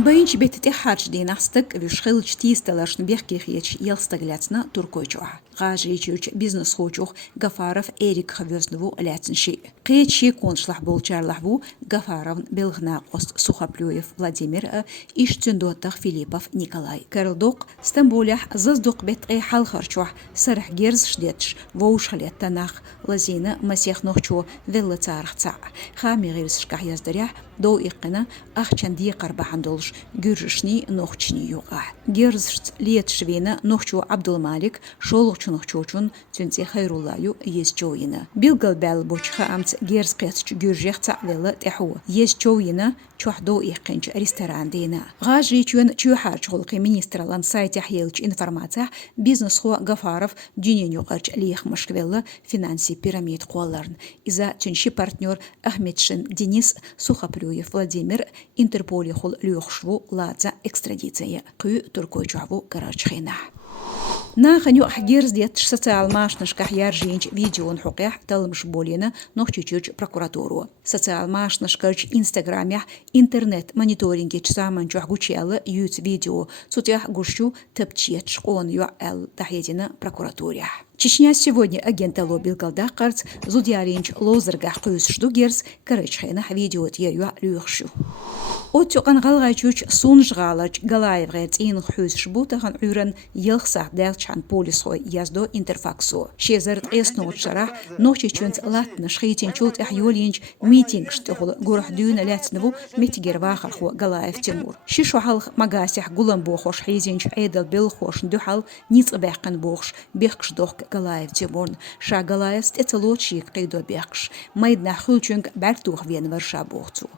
Бэйнч бетти хадж династык вишхилч тисталашн бехкихич елстагляцна туркойчуа. Гажичуч бизнес хочух Гафаров Эрик Хавёзнову ляцнши. Кечи коншлах болчарлахву Гафаров Белгнакост Сухоплюев Владимир Ишцюндотах Филиппов Николай. Карлдок Стамбулях заздук бет халхарчуах сарх герз шдетш воушхалет танах лазина масех нохчу велла цархца. Хамирис шкахяздаря до иқина ахчанди қарбахандолш гюржишни нохчни юға. Герзшт лет швена нохчу Абдулмалик шолухчунухчучун цюнце хайруллаю езчоуина. Билгал бәл бочха амц герз қетч гюржехца велла теху. Езчоуина чухдо иқинч ресторан дейна. Гажи чуен чухарч холқи министрлан сайтях елч информация бизнес хо Гафаров дюнен юқарч лиях машквелла финанси пирамид қуаларн. Иза чунши партнер Ахмедшин Денис Сухоплюев Владимир Интерполи хол люхшву ладза экстрадиция. Кü туркойчуаву карачхина. ناخنيو حجيرز ديت социал машнаш кахяр жинч видеон حقيح талмш болина нохчучуч прокуратуру. Социал машнаш карч инстаграмя интернет мониторинги чсаман чухгучела ют видео сутях гущу тепчет шкон юэл тахедина прокуратуре. Чечня сегодня агента Лобилгалда карц зудяринч лозергах кюс штугерс карачхина видео тьерю люхшу. Отюкан галгайчуч сунжгалач галаевгец ин хюс шбутахан уран елхсах делчан полисхой яздо интерфаксу. Шезерт эснот шара ночичунц латна шхейтинчут ахюлинч митинг штохол гурхдюна лятсневу митигервахаху галаев Тимур. Шишухалх магасях гуламбохош хейзинч эдел белхош духал ницбехкан бохш бехкшдох галаев Тимур. Ша галаев стецелочик кайдо бехкш. Майдна хулчунг бартух вен варша бохцу.